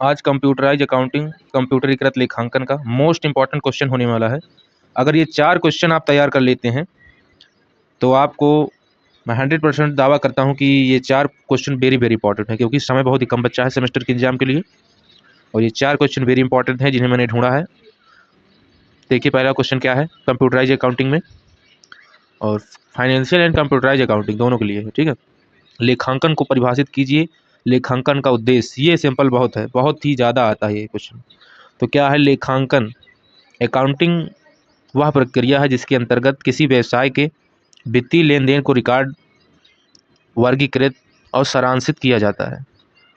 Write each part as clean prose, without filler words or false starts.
आज computerise accounting कंप्यूटरीकृत लेखांकन का मोस्ट इंपॉर्टेंट क्वेश्चन होने वाला है। अगर ये 4 क्वेश्चन आप तैयार कर लेते हैं तो आपको मैं 100% दावा करता हूँ कि ये 4 क्वेश्चन वेरी वेरी इंपॉर्टेंट है, क्योंकि समय बहुत ही कम बचा है सेमेस्टर के एग्जाम के लिए और ये 4 क्वेश्चन वेरी इंपॉर्टेंट हैं जिन्हें मैंने ढूंढा है। देखिए पहला क्वेश्चन क्या है कंप्यूटराइज अकाउंटिंग में, और फाइनेंशियल एंड कंप्यूटराइज अकाउंटिंग दोनों के लिए है, ठीक है। लेखांकन को परिभाषित कीजिए, लेखांकन का उद्देश्य। ये सिंपल बहुत है, बहुत ही ज़्यादा आता है ये क्वेश्चन। तो क्या है लेखांकन? अकाउंटिंग वह प्रक्रिया है जिसके अंतर्गत किसी व्यवसाय के वित्तीय लेन देन को रिकॉर्ड, वर्गीकृत और सारांशित किया जाता है।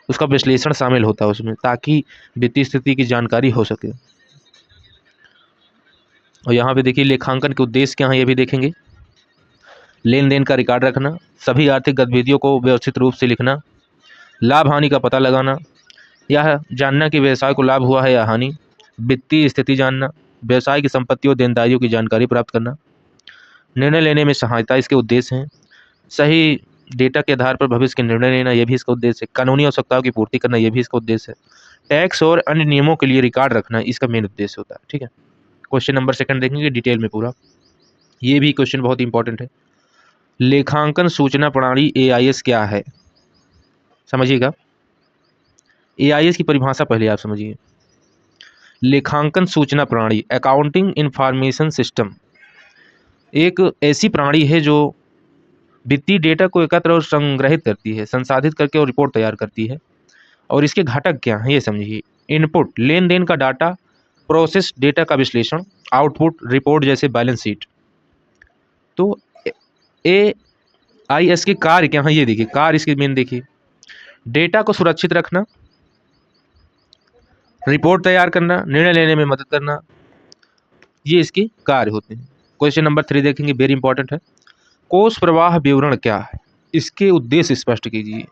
उसका विश्लेषण शामिल होता है उसमें, ताकि वित्तीय स्थिति की जानकारी हो सके। और यहाँ पे देखिए लेखांकन के उद्देश्य क्या है ये भी देखेंगे। लेन देन का रिकॉर्ड रखना, सभी आर्थिक गतिविधियों को व्यवस्थित रूप से लिखना, लाभ हानि का पता लगाना, यह जानना कि व्यवसाय को लाभ हुआ है या हानि, वित्तीय स्थिति जानना, व्यवसाय की संपत्ति और देनदारियों की जानकारी प्राप्त करना, निर्णय लेने में सहायता इसके उद्देश्य हैं, सही डेटा के आधार पर भविष्य के निर्णय लेना ये भी इसका उद्देश्य है, कानूनी आवश्यकताओं की पूर्ति करना ये भी इसका उद्देश्य है, टैक्स और अन्य नियमों के लिए रिकॉर्ड रखना इसका मेन उद्देश्य होता है, ठीक है। क्वेश्चन नंबर 2 देखेंगे डिटेल में पूरा। ये भी क्वेश्चन बहुत इंपॉर्टेंट है। लेखांकन सूचना प्रणाली एआईएस क्या है? समझिएगा, एआईएस की परिभाषा पहले आप समझिए। लेखांकन सूचना प्रणाली अकाउंटिंग इंफॉर्मेशन सिस्टम एक ऐसी प्रणाली है जो वित्तीय डेटा को एकत्र और संग्रहित करती है, संसाधित करके और रिपोर्ट तैयार करती है। और इसके घटक क्या हैं ये समझिए। इनपुट लेन देन का डाटा, प्रोसेस डेटा का विश्लेषण, आउटपुट रिपोर्ट जैसे बैलेंस शीट। तो ए आई एस के कार्य क्या हैं ये देखिए, कार्य इसके मेन देखिए। डेटा को सुरक्षित रखना, रिपोर्ट तैयार करना, निर्णय लेने में मदद करना, ये इसके कार्य होते हैं। क्वेश्चन नंबर 3 देखेंगे, वेरी इंपॉर्टेंट है। कोष प्रवाह विवरण क्या है? इसके उद्देश्य स्पष्ट कीजिए।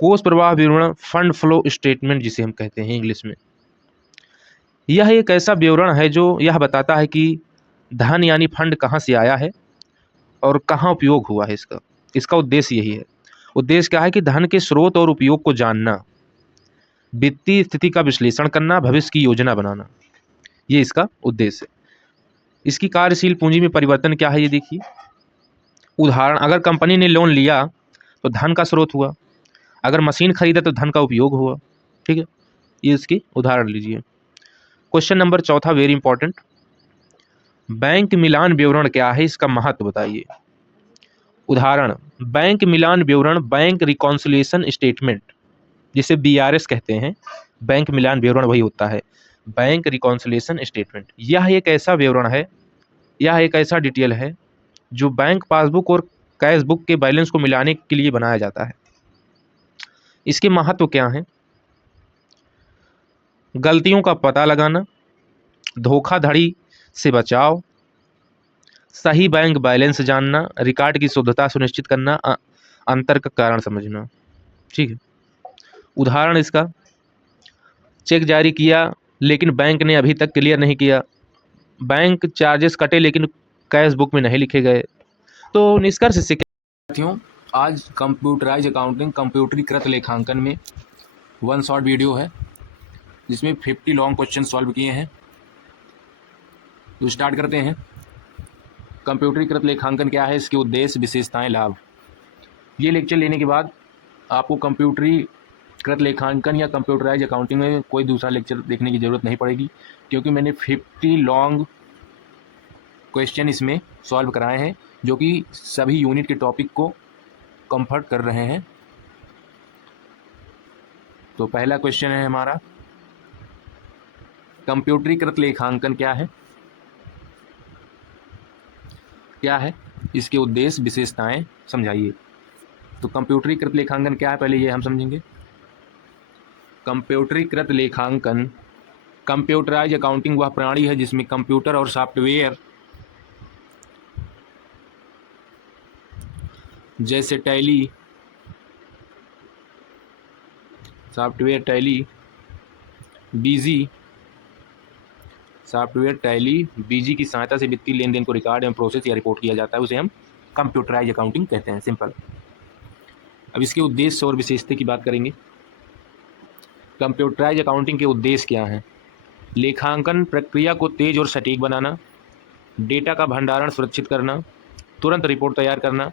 कोष प्रवाह विवरण फंड फ्लो स्टेटमेंट जिसे हम कहते हैं इंग्लिश में, यह एक ऐसा विवरण है जो यह बताता है कि धन यानी फंड कहाँ से आया है और कहाँ उपयोग हुआ है इसका। इसका उद्देश्य यही है। उद्देश्य क्या है कि धन के स्रोत और उपयोग को जानना, वित्तीय स्थिति का विश्लेषण करना, भविष्य की योजना बनाना, ये इसका उद्देश्य है। इसकी कार्यशील पूंजी में परिवर्तन क्या है ये देखिए। उदाहरण, अगर कंपनी ने लोन लिया तो धन का स्रोत हुआ, अगर मशीन खरीदा तो धन का उपयोग हुआ, ठीक है। ये इसकी उदाहरण लीजिए। Question number 4 very important. Bank मिलान विवरण क्या है? इसका महत्व बताइए। उदाहरण, बैंक मिलान विवरण बैंक रिकॉन्सिलिएशन स्टेटमेंट जिसे बीआरएस कहते हैं। बैंक मिलान विवरण वही होता है, बैंक रिकॉन्सिलिएशन स्टेटमेंट। यह एक ऐसा विवरण है, यह एक ऐसा डिटेल है जो बैंक पासबुक और कैश बुक के बैलेंस को मिलाने के लिए बनाया जाता है। इसके महत्व क्या है? गलतियों का पता लगाना, धोखाधड़ी से बचाव, सही बैंक बैलेंस जानना, रिकॉर्ड की शुद्धता सुनिश्चित करना, अंतर का कारण समझना, ठीक है। उदाहरण इसका, चेक जारी किया लेकिन बैंक ने अभी तक क्लियर नहीं किया, बैंक चार्जेस कटे लेकिन कैश बुक में नहीं लिखे गए। तो निष्कर्ष से साथियों, आज कंप्यूटराइज अकाउंटिंग कंप्यूटरीकृत लेखांकन में 1 शॉर्ट वीडियो है जिसमें 50 लॉन्ग क्वेश्चन सॉल्व किए हैं। तो स्टार्ट करते हैं। कंप्यूटरीकृत लेखांकन क्या है, इसके उद्देश्य, विशेषताएं, लाभ। ये लेक्चर लेने के बाद आपको कंप्यूटरीकृत लेखांकन या कंप्यूटराइज अकाउंटिंग में कोई दूसरा लेक्चर देखने की ज़रूरत नहीं पड़ेगी, क्योंकि मैंने 50 लॉन्ग क्वेश्चन इसमें सॉल्व कराए हैं जो कि सभी यूनिट के टॉपिक को कंफर्ट कर रहे हैं। तो पहला क्वेश्चन है हमारा, कंप्यूटरीकृत लेखांकन क्या है? क्या है इसके उद्देश्य, विशेषताएं समझाइए। तो कंप्यूटरीकृत लेखांकन क्या है, पहले ये हम समझेंगे। कंप्यूटरीकृत लेखांकन, कंप्यूटराइज अकाउंटिंग वह प्रणाली है जिसमें कंप्यूटर और सॉफ्टवेयर जैसे टैली, सॉफ्टवेयर टैली, बीजी, सॉफ्टवेयर टैली बीजी की सहायता से वित्तीय लेन देन को रिकॉर्ड एवं प्रोसेस या रिपोर्ट किया जाता है, उसे हम कंप्यूटराइज अकाउंटिंग कहते हैं, सिंपल। अब इसके उद्देश्य और विशेषता की बात करेंगे। कंप्यूटराइज अकाउंटिंग के उद्देश्य क्या हैं? लेखांकन प्रक्रिया को तेज और सटीक बनाना, डेटा का भंडारण सुरक्षित करना, तुरंत रिपोर्ट तैयार करना,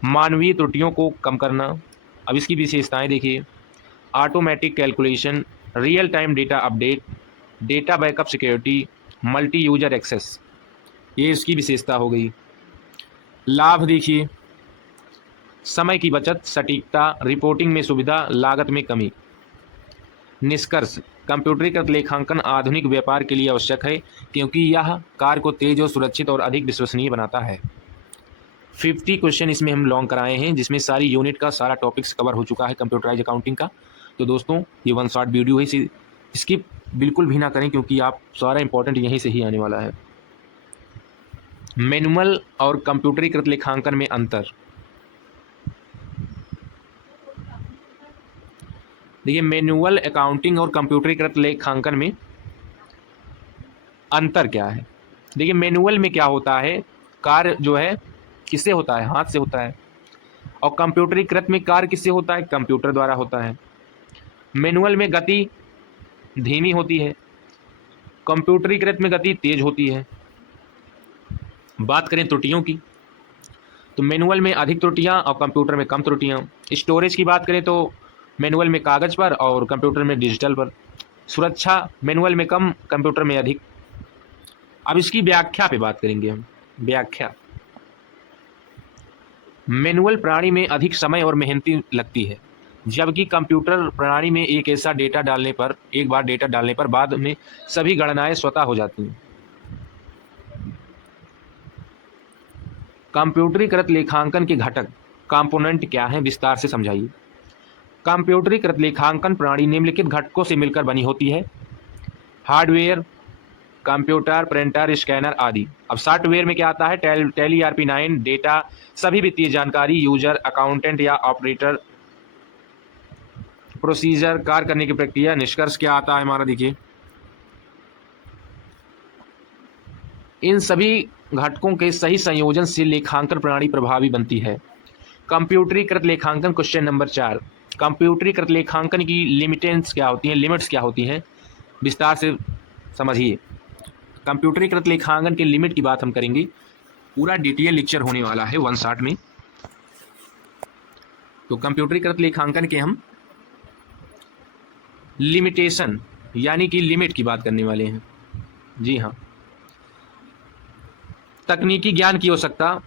मानवीय त्रुटियों को कम करना। अब इसकी विशेषताएं देखिए। Automatic calculation, real time data update, data backup security, multi user access, ये इसकी विशेषता हो गई। लाभ देखिए, समय की बचत, सटीकता, रिपोर्टिंग में सुविधा, लागत में कमी। निष्कर्ष, कंप्यूटरीकृत लेखांकन आधुनिक व्यापार के लिए आवश्यक है क्योंकि यह कार्य को तेज और सुरक्षित और अधिक विश्वसनीय बनाता है। 50 क्वेश्चन इसमें हम लॉन्ग कराए हैं, जिसमें सारी यूनिट का सारा टॉपिक्स कवर हो चुका है कंप्यूटराइज अकाउंटिंग का। तो दोस्तों, ये वन शॉट वीडियो है, इसे स्किप बिल्कुल भी ना करें क्योंकि आप सारा इंपॉर्टेंट यहीं से ही आने वाला है। मैनुअल और कंप्यूटरीकृत लेखांकन में अंतर देखिए। मैनुअल अकाउंटिंग और कंप्यूटरीकृत लेखांकन में अंतर क्या है? देखिए, मैनुअल में क्या होता है, कार्य जो है किससे होता है? हाथ से होता है। और कंप्यूटरीकृत में कार्य किससे होता है? कंप्यूटर द्वारा होता है। मैनुअल में गति धीमी होती है, कंप्यूटरीकृत में गति तेज होती है। बात करें त्रुटियों की, तो मैनुअल में अधिक त्रुटियां और कंप्यूटर में कम त्रुटियां। स्टोरेज की बात करें तो मैनुअल में कागज पर और कंप्यूटर में डिजिटल पर। सुरक्षा मैनुअल में कम, कंप्यूटर में अधिक। अब इसकी व्याख्या पे बात करेंगे हम। व्याख्या, मैनुअल प्रणाली में अधिक समय और मेहनती लगती है, जबकि कंप्यूटर प्रणाली में एक बार डेटा डालने पर बाद में सभी गणनाएं स्वतः हो जाती हैं। कंप्यूटरीकृत लेखांकन के घटक कंपोनेंट क्या हैं, विस्तार से समझाइए। कंप्यूटरीकृत लेखांकन प्रणाली निम्नलिखित घटकों से मिलकर बनी होती है। हार्डवेयर, कंप्यूटर, प्रिंटर, स्कैनर आदि। अब सॉफ्टवेयर में क्या आता है? टैली ERP9, डेटा, सभी वित्तीय जानकारी, यूजर, अकाउंटेंट या ऑपरेटर, प्रोसीजर, कार्य करने की प्रक्रिया। निष्कर्ष क्या आता है हमारा? देखिए, इन सभी घटकों के सही संयोजन से लेखांकन प्रणाली प्रभावी बनती है। कंप्यूटरीकृत लेखांकन, क्वेश्चन नंबर 4। कंप्यूटरीकृत लेखांकन की लिमिटेंस क्या होती हैं, लिमिट्स क्या होती हैं, विस्तार से समझिए। कंप्यूटरीकृत लेखांकन के लिमिट की बात हम करेंगे, पूरा डिटेल लेक्चर होने वाला है वन शॉट में। तो कंप्यूटरीकृत लेखांकन के हम लिमिटेशन यानी कि लिमिट की बात करने वाले हैं। जी हाँ, तकनीकी ज्ञान की आवश्यकता,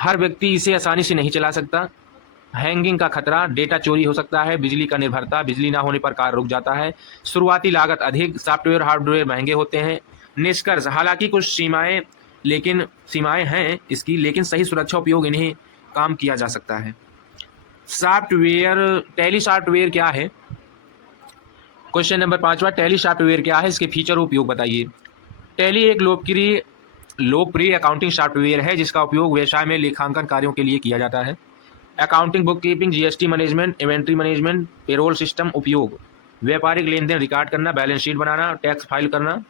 हर व्यक्ति इसे आसानी से नहीं चला सकता। हैंगिंग का खतरा, डेटा चोरी हो सकता है। बिजली का निर्भरता, बिजली ना होने पर कार्य रुक जाता है। शुरुआती लागत अधिक, सॉफ्टवेयर हार्डवेयर महंगे होते हैं। निष्कर्ष, हालांकि कुछ सीमाएं हैं इसकी, लेकिन सही सुरक्षा उपयोग इन्हें काम किया जा सकता है। सॉफ्टवेयर, टैली सॉफ्टवेयर क्या है? क्वेश्चन नंबर 5वां, टैली सॉफ्टवेयर क्या है, इसके फीचर उपयोग बताइए। टैली एक लोकप्रिय अकाउंटिंग सॉफ्टवेयर है जिसका उपयोग व्यवसाय में लेखांकन कार्यों के लिए किया जाता है। Accounting, book keeping, GST management, inventory management, payroll system उपयोग, व्यापारिक लेन देन रिकॉर्ड करना, बैलेंस शीट बनाना, टैक्स फाइल करना।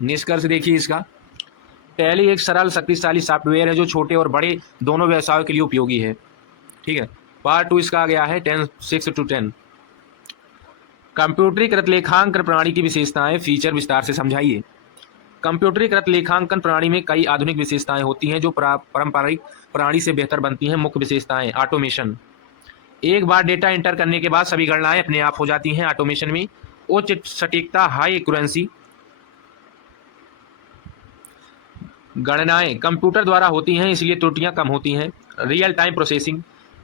निष्कर्ष देखिए इसका, टैली एक सरल शक्तिशाली सॉफ्टवेयर है जो छोटे और बड़े दोनों व्यवसायों के लिए उपयोगी है। ठीक है, पार्ट 2 इसका आ गया है 6 to 10। कंप्यूटरीकृत लेखांकन प्रणाली की विशेषताएं, फीचर विस्तार से समझाइए। कंप्यूटरीकृत लेखांकन प्रणाली में कई आधुनिक विशेषताएं होती हैं जो पारंपरिक प्रणाली से बेहतर बनती हैं। मुख्य विशेषताएं, ऑटोमेशन, एक बार डेटा एंटर करने के बाद सभी गणनाएं अपने आप हो जाती हैं। ऑटोमेशन में उच्च सटीकता, हाई एक्यूरेंसी। गणनाएं कंप्यूटर द्वारा होती हैं इसलिए त्रुटियां कम होती हैं। रियल टाइम प्रोसेसिंग,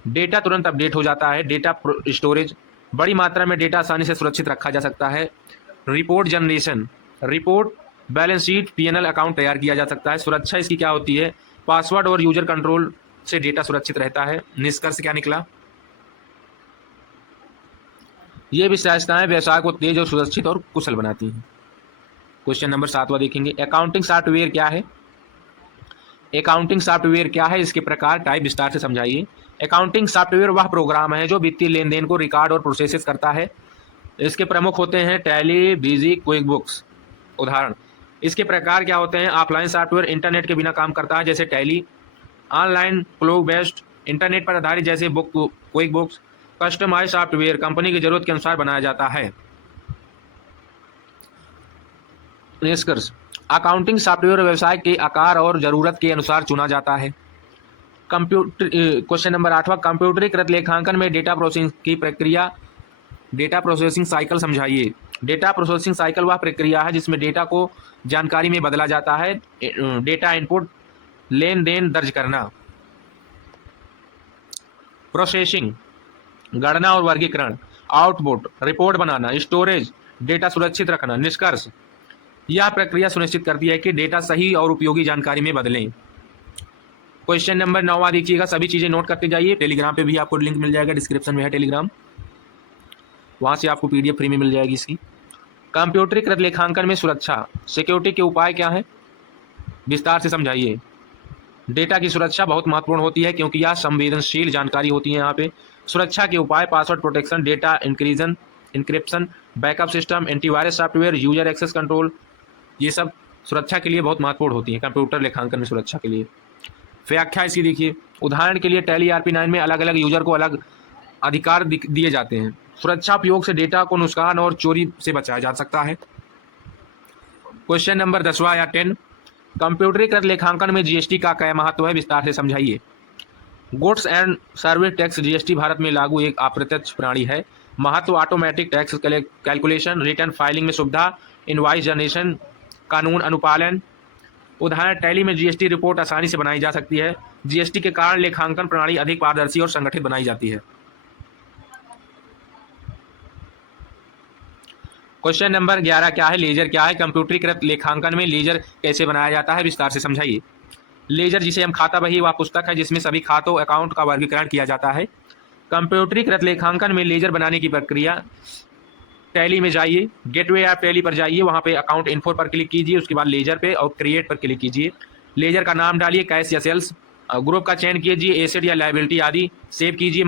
डेटा तुरंत अपडेट हो जाता है। डेटा स्टोरेज, बड़ी मात्रा में डेटा आसानी से सुरक्षित रखा जा सकता है। Report generation, report, balance sheet, P&L account तैयार किया जा सकता है। सुरक्षा इसकी क्या होती है? पासवर्ड और यूजर कंट्रोल से डेटा सुरक्षित रहता है। निष्कर्ष क्या निकला? ये विशेषताएं व्यवसाय को तेज और सुरक्षित और कुशल बनाती हैं। क्वेश्चन नंबर 7वां देखेंगे, अकाउंटिंग सॉफ्टवेयर क्या है? अकाउंटिंग सॉफ्टवेयर क्या है, इसके प्रकार, टाइप, विस्तार से समझाइए। अकाउंटिंग सॉफ्टवेयर वह प्रोग्राम है जो वित्तीय लेन देन को रिकॉर्ड और प्रोसेस करता है। इसके प्रमुख होते हैं टैली, ब्रीजी, क्विक बुक्स। उदाहरण, इसके प्रकार क्या होते हैं? ऑफलाइन सॉफ्टवेयर इंटरनेट के बिना काम करता है जैसे Tally. Online cloud based, internet पर आधारित जैसे QuickBooks. Customise software company की जरूरत के अनुसार बनाया जाता है। निष्कर्ष, अकाउंटिंग सॉफ्टवेयर व्यवसाय के आकार और जरूरत के अनुसार चुना जाता है। क्वेश्चन नंबर 8वां, कंप्यूटरीकृत लेखांकन में डेटा प्रोसेसिंग की प्रक्रिया, डेटा प्रोसेसिंग साइकिल समझाइए। डेटा प्रोसेसिंग साइकिल वह प्रक्रिया है जिसमें डेटा को जानकारी में बदला जाता है। डेटा इनपुट, लेन देन दर्ज करना। प्रोसेसिंग, गणना और वर्गीकरण। आउटपुट, रिपोर्ट बनाना। स्टोरेज, डेटा सुरक्षित रखना। निष्कर्ष, यह प्रक्रिया सुनिश्चित करती है कि डेटा सही और उपयोगी जानकारी में बदलें। क्वेश्चन नंबर 9वां देखिएगा, सभी चीज़ें नोट करते जाइए। टेलीग्राम पे भी आपको लिंक मिल जाएगा, डिस्क्रिप्शन में है टेलीग्राम, वहाँ से आपको PDF फ्री में मिल जाएगी इसकी। कंप्यूटरीकृत लेखांकन में सुरक्षा, सिक्योरिटी के उपाय क्या है, विस्तार से समझाइए। डेटा की सुरक्षा बहुत महत्वपूर्ण होती है क्योंकि यह संवेदनशील जानकारी होती है। यहाँ पे सुरक्षा के उपाय, password protection, data encryption, backup system, antivirus software, user access control, ये सब सुरक्षा के लिए बहुत महत्वपूर्ण होती है कंप्यूटर लेखांकन में सुरक्षा के लिए। व्याख्या इसकी देखिए, उदाहरण के लिए टैली ERP-9 में अलग अलग यूजर को अलग अधिकार दिए जाते हैं। सुरक्षा उपयोग से डेटा को नुकसान और चोरी से बचाया जा सकता है। क्वेश्चन नंबर 10वां या 10, कंप्यूटरीकृत लेखांकन में GST का क्या महत्व है, विस्तार से समझाइए। Goods and service tax GST Bharat में लागू एक अप्रत्यक्ष प्रणाली है। महत्व, automatic tax calculation, return filing में सुविधा, इनवॉइस जनरेशन, कानून अनुपालन। उदाहरण, टैली में GST रिपोर्ट आसानी से बनाई जा सकती है। GST के कारण लेखांकन प्रणाली अधिक पारदर्शी और संगठित बनाई जाती है। क्वेश्चन नंबर 11 क्या है, लेजर क्या है, कंप्यूटरीकृत लेखांकन में लेजर कैसे बनाया जाता है, विस्तार से समझाइए। लेजर, जिसे हम खाता बही, वह पुस्तक है जिसमें सभी खातों अकाउंट का वर्गीकरण किया जाता है। कंप्यूटरीकृत लेखांकन में लेजर बनाने की प्रक्रिया, टैली में जाइए, गेटवे ऐप टैली पर जाइए, वहाँ पे अकाउंट इन्फो पर क्लिक कीजिए, उसके बाद लेजर पे और क्रिएट पर क्लिक कीजिए। लेजर का नाम डालिए, कैश या सेल्स, ग्रुप का चयन कीजिए, एसेट या लायबिलिटी आदि, सेव कीजिए।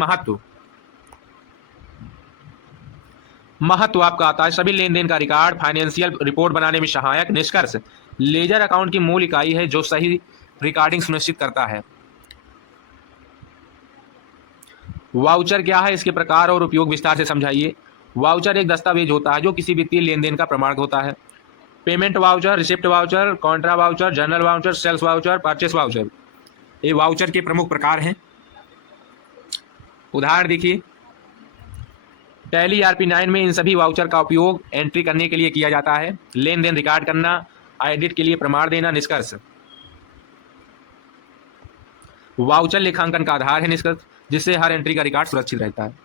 महत्व आपका आता है सभी लेन देन का रिकॉर्ड, फाइनेंशियल रिपोर्ट बनाने में सहायक। निष्कर्ष, लेजर अकाउंट की मूल इकाई है जो सही रिकॉर्डिंग सुनिश्चित करता है। वाउचर क्या है, इसके प्रकार और उपयोग विस्तार से समझाइए। वाउचर एक दस्तावेज होता है जो किसी वित्तीय लेन देन का प्रमाणक होता है। Payment voucher, receipt voucher, contra voucher, journal voucher, sales voucher, purchase voucher, ये वाउचर के प्रमुख प्रकार हैं। उदाहरण देखिए, टैली ERP-9 में इन सभी वाउचर का उपयोग एंट्री करने के लिए किया जाता है, लेन देन रिकॉर्ड करना, ऑडिट के लिए प्रमाण देना। निष्कर्ष, वाउचर लेखांकन का आधार है। निष्कर्ष, जिससे हर एंट्री का रिकॉर्ड सुरक्षित रहता है।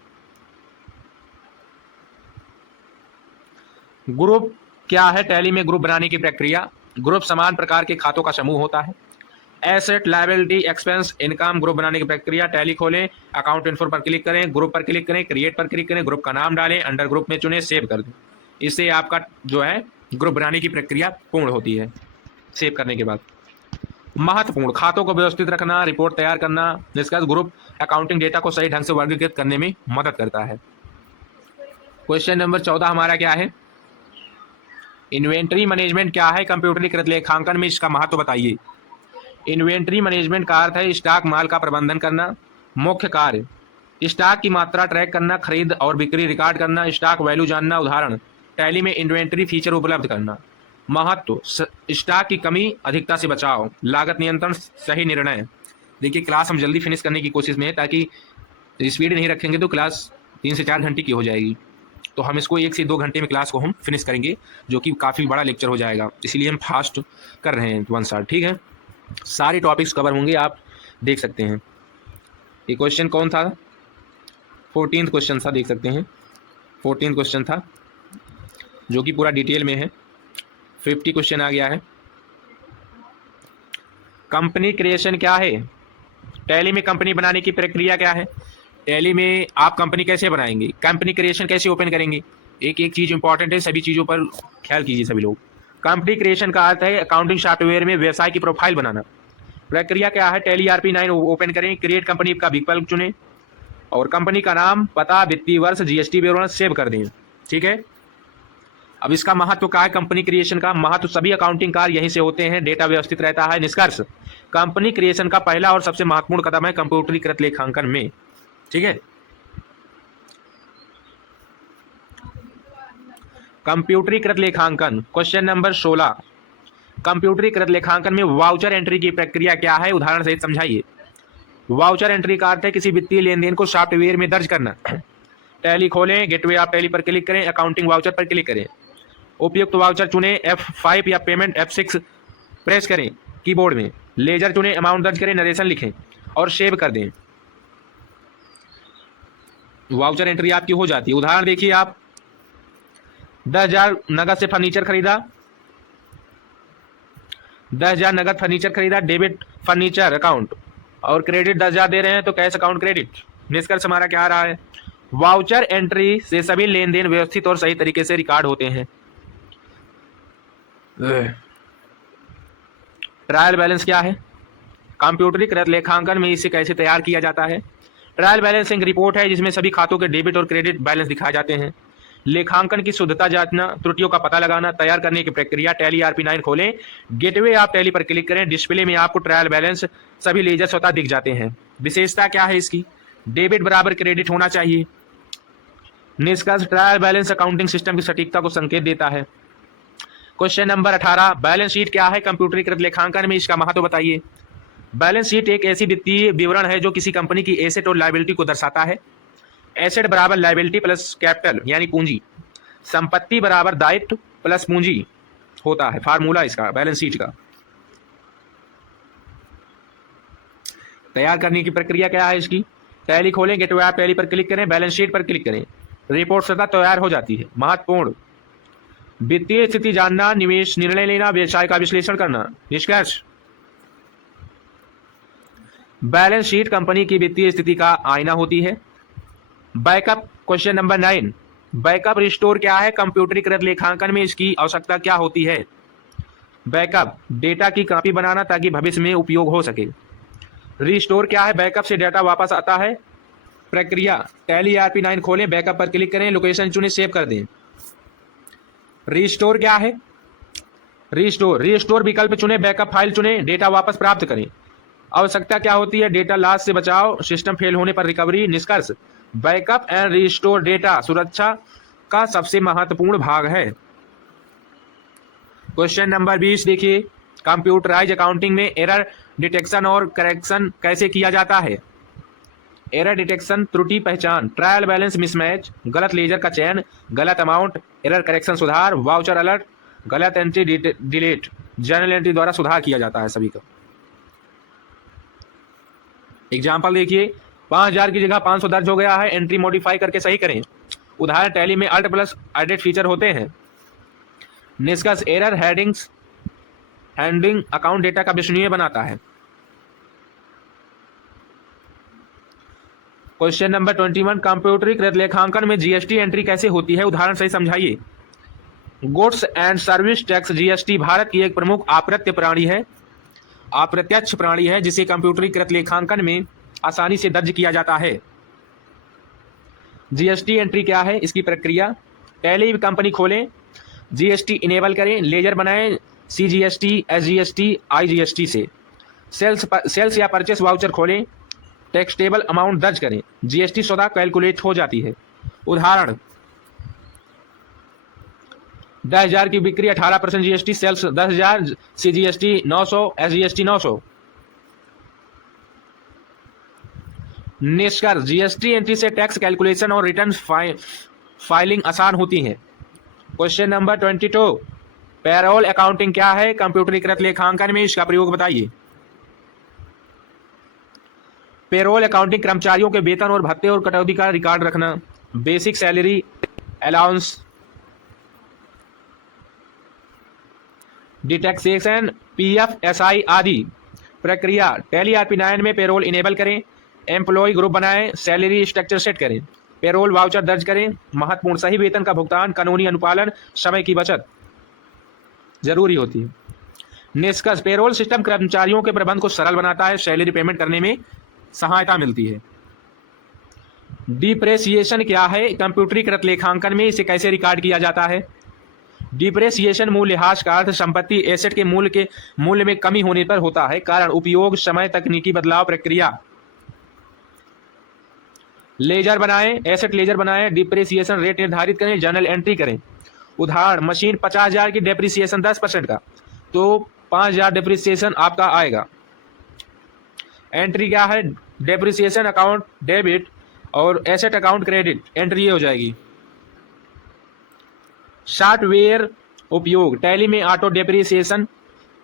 ग्रुप क्या है, टैली में ग्रुप बनाने की प्रक्रिया। ग्रुप समान प्रकार के खातों का समूह होता है। Asset, liability, expense, income, group बनाने की प्रक्रिया। टैली खोलें, अकाउंट इन्फो पर क्लिक करें, ग्रुप पर क्लिक करें, क्रिएट पर क्लिक करें, ग्रुप का नाम डालें, अंडर ग्रुप में चुनें, सेव कर दें। इससे आपका जो है ग्रुप बनाने की प्रक्रिया पूर्ण होती है। सेव करने के बाद महत्वपूर्ण, खातों को व्यवस्थित रखना, रिपोर्ट तैयार करना। निष्कर्ष, ग्रुप अकाउंटिंग डेटा को सही ढंग से वर्गीकृत करने में मदद करता है। क्वेश्चन नंबर 14 हमारा क्या है, इन्वेंट्री मैनेजमेंट क्या है, कंप्यूटरीकृत लेखांकन में इसका महत्व बताइए। इन्वेंट्री मैनेजमेंट का अर्थ है स्टॉक माल का प्रबंधन करना। मुख्य कार्य, स्टॉक की मात्रा ट्रैक करना, खरीद और बिक्री रिकॉर्ड करना, स्टॉक वैल्यू जानना। उदाहरण, टैली में इन्वेंट्री फीचर उपलब्ध करना। महत्व, स्टॉक की कमी, अधिकता से बचाव, लागत नियंत्रण, सही निर्णय। देखिए, क्लास हम जल्दी फिनिश करने की कोशिश में है ताकि स्पीड नहीं रखेंगे तो क्लास 3 से 4 घंटे की हो जाएगी। तो हम इसको 1 से 2 घंटे में क्लास को हम फिनिश करेंगे, जो कि काफ़ी बड़ा लेक्चर हो जाएगा, इसीलिए हम फास्ट कर रहे हैं 1 शॉट। ठीक है, सारे टॉपिक्स कवर होंगे, आप देख सकते हैं। ये क्वेश्चन कौन था, 14th क्वेश्चन था, देख सकते हैं 14th क्वेश्चन था, जो कि पूरा डिटेल में है। 50 क्वेश्चन आ गया है। कंपनी क्रिएशन क्या है, टैली में कंपनी बनाने की प्रक्रिया क्या है। टैली में आप कंपनी कैसे बनाएंगे, कंपनी क्रिएशन कैसे ओपन करेंगे, एक एक चीज़ इंपॉर्टेंट है, सभी चीज़ों पर ख्याल कीजिए सभी लोग। कंपनी क्रिएशन का अर्थ है अकाउंटिंग सॉफ्टवेयर में व्यवसाय की प्रोफाइल बनाना। प्रक्रिया क्या है, टैली ERP-9 ओपन करें, क्रिएट कंपनी का विकल्प चुनें और कंपनी का नाम, पता, वित्तीय वर्ष, GST विवरण सेव कर दें। ठीक है, अब इसका महत्व क्या है, कंपनी क्रिएशन का महत्व, सभी अकाउंटिंग कार्य यहीं से होते हैं, डेटा व्यवस्थित रहता है। निष्कर्ष, कंपनी क्रिएशन का पहला और सबसे महत्वपूर्ण कदम है कंप्यूटरीकृत लेखांकन में। ठीक है, कंप्यूटरीकृत लेखांकन क्वेश्चन नंबर 16। कंप्यूटरीकृत लेखांकन में वाउचर एंट्री की प्रक्रिया क्या है, उदाहरण सहित समझाइए। वाउचर एंट्री का अर्थ है किसी वित्तीय लेन देन को सॉफ्टवेयर में दर्ज करना। टैली खोलें, गेटवे ऑफ टैली पर क्लिक करें, अकाउंटिंग वाउचर पर क्लिक करें, उपयुक्त वाउचर चुनें, F5 या पेमेंट F6 प्रेस करें कीबोर्ड में, लेजर चुनें, अमाउंट दर्ज करें, नरेशन लिखें और सेव कर दें। वाउचर एंट्री आपकी हो जाती है। उदाहरण देखिए, आप 10,000 नगद से फर्नीचर खरीदा, 10,000 नगद फर्नीचर खरीदा, डेबिट फर्नीचर अकाउंट, और क्रेडिट 10,000 दे रहे हैं तो कैश अकाउंट क्रेडिट। निष्कर्ष हमारा क्या आ रहा है, वाउचर एंट्री से सभी लेन देन व्यवस्थित और सही तरीके से रिकॉर्ड होते हैं। ट्रायल बैलेंस क्या है, कंप्यूटरीकृत लेखांकन में इसे कैसे तैयार किया जाता है। ट्रायल बैलेंस एक रिपोर्ट है जिसमें सभी खातों के डेबिट और क्रेडिट बैलेंस दिखाए जाते हैं। लेखांकन की शुद्धता जांचना, त्रुटियों का पता लगाना, तैयार करने की प्रक्रिया। टैली RP9 खोलें, गेटवे ऑफ टैली पर क्लिक करें, डिस्प्ले में आपको ट्रायल बैलेंस सभी लेजर स्वतः दिख जाते हैं। विशेषता क्या है इसकी, डेबिट बराबर क्रेडिट होना चाहिए। निष्कर्ष, ट्रायल बैलेंस अकाउंटिंग सिस्टम की सटीकता को संकेत देता है। क्वेश्चन नंबर 18, बैलेंस शीट क्या है, कंप्यूटरीकृत लेखांकन में इसका महत्व बताइए। बैलेंस शीट एक ऐसी वित्तीय विवरण है जो किसी कंपनी की एसेट और लायबिलिटी को दर्शाता है। एसेट बराबर लायबिलिटी प्लस कैपिटल यानी पूंजी, संपत्ति बराबर दायित्व प्लस पूंजी होता है फार्मूला इसका बैलेंस शीट का। तैयार करने की प्रक्रिया क्या है इसकी, टैली खोलें, गेटवे ऑफ टैली पर क्लिक करें, बैलेंस शीट पर क्लिक करें, रिपोर्ट स्वतः तैयार हो जाती है। महत्वपूर्ण, वित्तीय स्थिति जानना, निवेश निर्णय लेना, व्यवसाय का विश्लेषण करना। निष्कर्ष, बैलेंस शीट कंपनी की वित्तीय स्थिति का आईना होती है। Backup question number 9, backup restore क्या है, कंप्यूटरीकृत लेखांकन में इसकी आवश्यकता क्या होती है। बैकअप, डेटा की कॉपी बनाना ताकि भविष्य में उपयोग हो सके। रिस्टोर क्या है, बैकअप से डेटा वापस आता है। प्रक्रिया, टैली RP9 खोलें, बैकअप पर क्लिक करें, लोकेशन चुनें, सेव कर दें। रिस्टोर क्या है, रिस्टोर विकल्प चुनें, बैकअप फाइल चुनें, डेटा वापस प्राप्त करें। आवश्यकता क्या होती है, डेटा लॉस से बचाव, सिस्टम फेल होने पर रिकवरी। निष्कर्ष, बैकअप एंड रिस्टोर डेटा सुरक्षा का सबसे महत्वपूर्ण भाग है। क्वेश्चन नंबर 20 देखिए, कंप्यूटराइज अकाउंटिंग में एरर डिटेक्शन और करेक्शन कैसे किया जाता है। एरर डिटेक्शन, त्रुटि पहचान, ट्रायल बैलेंस मिसमैच, गलत लेजर का चयन, गलत अमाउंट, एरर करेक्शन सुधार, वाउचर अलर्ट, गलत एंट्री डिलीट, जर्नल एंट्री द्वारा सुधार किया जाता है सभी का। एग्जाम्पल देखिए, 5,000 की जगह 500 दर्ज हो गया है, एंट्री मॉडिफाई करके सही करें। उदाहरण, टैली में अल्ट प्लस एडिट फीचर होते हैं। निष्कर्ष, एरर हैंडलिंग अकाउंट डेटा का विश्वसनीय बनाता है। क्वेश्चन नंबर 21, कंप्यूटरीकृत लेखांकन में जीएसटी एंट्री कैसे होती है, उदाहरण सही समझाइए। Goods and service tax GST Bharat की एक प्रमुख अप्रत्यक्ष प्रणाली है जिसे कंप्यूटरीकृत लेखांकन में आसानी से दर्ज किया जाता है। जीएसटी एंट्री क्या है, इसकी प्रक्रिया, टैली कंपनी खोलें, जीएसटी इनेबल करें, लेजर बनाएं CGST, SGST, IGST से। सेल्स या परचेस वाउचर खोलें, टैक्स टेबल अमाउंट दर्ज करें, जीएसटी स्वतः कैलकुलेट हो जाती है। उदाहरण, 10,000 की बिक्री 18% जीएसटी, सेल्स 10,000, CGST 900, SGST 900। निष्कर्ष, जीएसटी एंट्री से टैक्स कैलकुलेशन और रिटर्न फाइलिंग आसान होती है। क्वेश्चन नंबर 22, पेरोल अकाउंटिंग क्या है, कंप्यूटरीकृत लेखांकन में इसका प्रयोग बताइए। पेरोल अकाउंटिंग कर्मचारियों के वेतन और भत्ते और कटौती का रिकॉर्ड रखना, basic salary, allowance, deduction, PF, SI आदि। प्रक्रिया, टैली RP9 में पेरोल इनेबल करें, एम्प्लॉय ग्रुप बनाएं, सैलरी स्ट्रक्चर सेट करें, पेरोल वाउचर दर्ज करें। महत्वपूर्ण, सही वेतन का भुगतान, कानूनी अनुपालन, समय की बचत जरूरी होती है। निष्कर्ष, पेरोल सिस्टम कर्मचारियों के प्रबंध को सरल बनाता है, सैलरी पेमेंट करने में सहायता मिलती है। डिप्रेसिएशन क्या है, कंप्यूटरीकृत लेखांकन में इसे कैसे रिकॉर्ड किया जाता है। डिप्रेसिएशन मूल्यह्रास का अर्थ संपत्ति एसेट के मूल्य में कमी होने पर होता है। कारण, उपयोग, समय, तकनीकी बदलाव, प्रक्रिया। लेजर बनाएं, एसेट लेजर बनाएं, डिप्रेसिएशन रेट निर्धारित करें, जर्नल एंट्री करें, उदाहरण, मशीन 50,000 की, डेप्रिसिएशन 10% का, तो 5,000 डेप्रिसिएशन आपका आएगा। एंट्री क्या है, डेप्रिसिएशन अकाउंट डेबिट और एसेट अकाउंट क्रेडिट, एंट्री ये हो जाएगी। सॉफ्टवेयर उपयोग, टैली में ऑटो डेप्रिसिएशन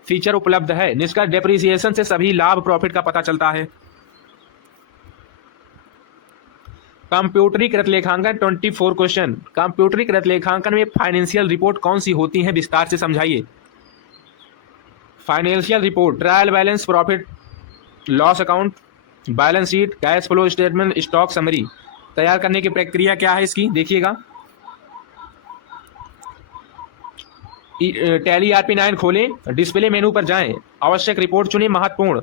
फीचर उपलब्ध है। निष्कर्ष, डेप्रिसिएशन से सभी लाभ प्रॉफिट का पता चलता है। कंप्यूटरीकृत लेखांकन 24 क्वेश्चन। कंप्यूटरीकृत लेखांकन में फाइनेंशियल रिपोर्ट कौन सी होती है, विस्तार से समझाइए। Financial report, trial balance, profit loss account, balance sheet, cash flow statement, stock summary तैयार करने की प्रक्रिया क्या है इसकी, देखिएगा। टैली RP9 खोलें, डिस्प्ले मेनू पर जाएं, आवश्यक रिपोर्ट चुनें, महत्वपूर्ण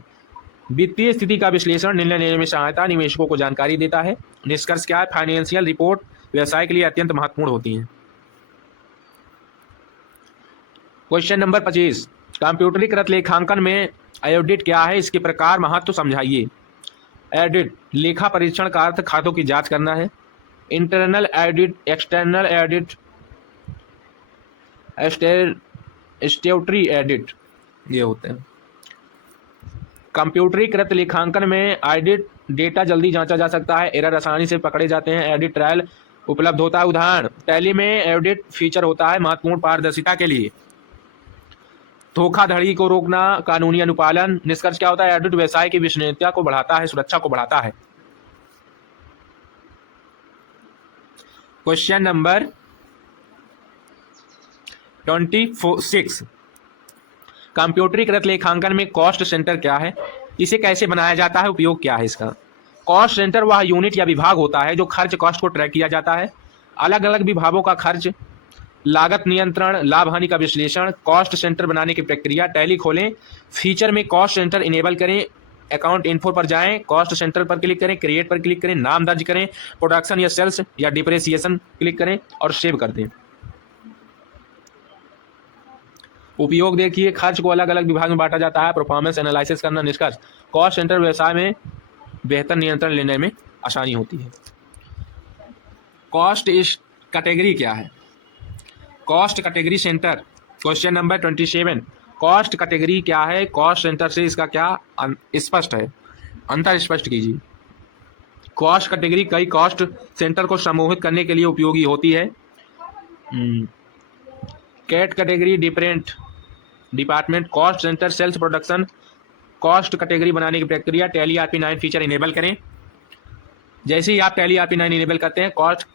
वित्तीय स्थिति का विश्लेषण निर्णय लेने में सहायता, निवेशकों को जानकारी देता है। निष्कर्ष क्या है, फाइनेंशियल रिपोर्ट व्यवसाय के लिए अत्यंत महत्वपूर्ण होती हैं। क्वेश्चन नंबर 25, कंप्यूटरीकृत लेखांकन में ऑडिट क्या है, इसके प्रकार महत्व समझाइए। ऑडिट, लेखा परीक्षण का अर्थ खातों की जांच करना है। Internal audit, external audit, statutory audit, ये होते हैं। कंप्यूटरीकृत लेखांकन में ऑडिट डेटा जल्दी जांचा जा सकता है, एरर आसानी से पकड़े जाते हैं, ऑडिट ट्रायल उपलब्ध होता है। उदाहरण, टैली में ऑडिट फीचर होता है महत्वपूर्ण पारदर्शिता के लिए। धोखाधड़ी को रोकना, कानूनी अनुपालन। निष्कर्ष क्या होता है, ऑडिट व्यवसाय की विश्वसनीयता को बढ़ाता है, सुरक्षा को बढ़ाता है। क्वेश्चन नंबर 26, कंप्यूटरीकृत लेखांकन में कॉस्ट सेंटर क्या है, इसे कैसे बनाया जाता है, उपयोग क्या है इसका। कॉस्ट सेंटर वह यूनिट या विभाग होता है जो खर्च कॉस्ट को ट्रैक किया जाता है। अलग अलग विभागों का खर्च, लागत नियंत्रण, लाभ हानि का विश्लेषण। कॉस्ट सेंटर बनाने की प्रक्रिया, टैली खोलें, फीचर में कॉस्ट सेंटर इनेबल करें, अकाउंट इन्फो पर जाएं, कॉस्ट सेंटर पर क्लिक करें, क्रिएट पर क्लिक करें, नाम दर्ज करें, प्रोडक्शन या सेल्स या डिप्रेसिएशन क्लिक करें और सेव कर दें। उपयोग देखिए, खर्च को अलग अलग विभाग में बांटा जाता है, परफॉर्मेंस एनालिसिस करना। निष्कर्ष, कॉस्ट सेंटर व्यवसाय में बेहतर नियंत्रण लेने में आसानी होती है। कॉस्ट इस कैटेगरी क्या है, cost category centre. Question number 27, cost category क्या है, कॉस्ट सेंटर से इसका क्या स्पष्ट है, अंतर स्पष्ट कीजिए। कॉस्ट कैटेगरी कई कॉस्ट सेंटर को समूहित करने के लिए उपयोगी होती है। Cat category, different department, cost centre, sales, production. Cost category बनाने की प्रक्रिया, टैली RP9 फीचर इनेबल करें। जैसे ही आप टैली RP9 इनेबल करते हैं, कॉस्ट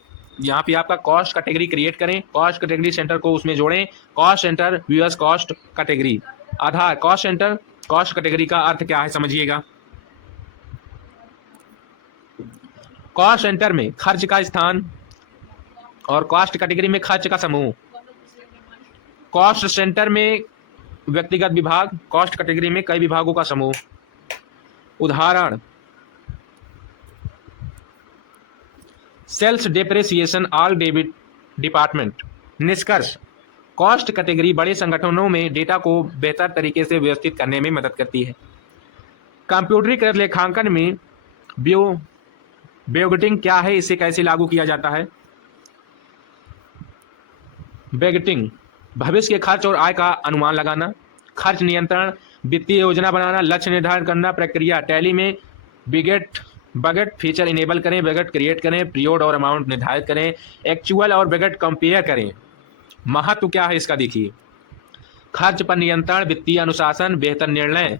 यहाँ पे आपका कॉस्ट कैटेगरी क्रिएट करें, कॉस्ट कैटेगरी सेंटर को उसमें जोड़ें। Cost centre viewers cost category. आधार, कॉस्ट सेंटर कॉस्ट कैटेगरी का अर्थ क्या है समझिएगा। कॉस्ट सेंटर में खर्च का स्थान और कॉस्ट कैटेगरी में खर्च का समूह। कॉस्ट सेंटर में व्यक्तिगत विभाग, कॉस्ट कैटेगरी में कई विभागों का समूह। उदाहरण, sales, depreciation, all debit department. निष्कर्ष, कॉस्ट कैटेगरी बड़े संगठनों में डेटा को बेहतर तरीके से व्यवस्थित करने में मदद करती है। कंप्यूटरीकृत लेखांकन में बजटिंग क्या है, इसे कैसे लागू किया जाता है। बजटिंग, भविष्य के खर्च और आय का अनुमान लगाना। खर्च नियंत्रण, वित्तीय योजना बनाना, लक्ष्य निर्धारण करना। प्रक्रिया, टैली में बजट फीचर इनेबल करें, बजट क्रिएट करें, पीरियड और अमाउंट निर्धारित करें, एक्चुअल और बजट कंपेयर करें। महत्व क्या है इसका देखिए, खर्च पर नियंत्रण, वित्तीय अनुशासन, बेहतर निर्णय।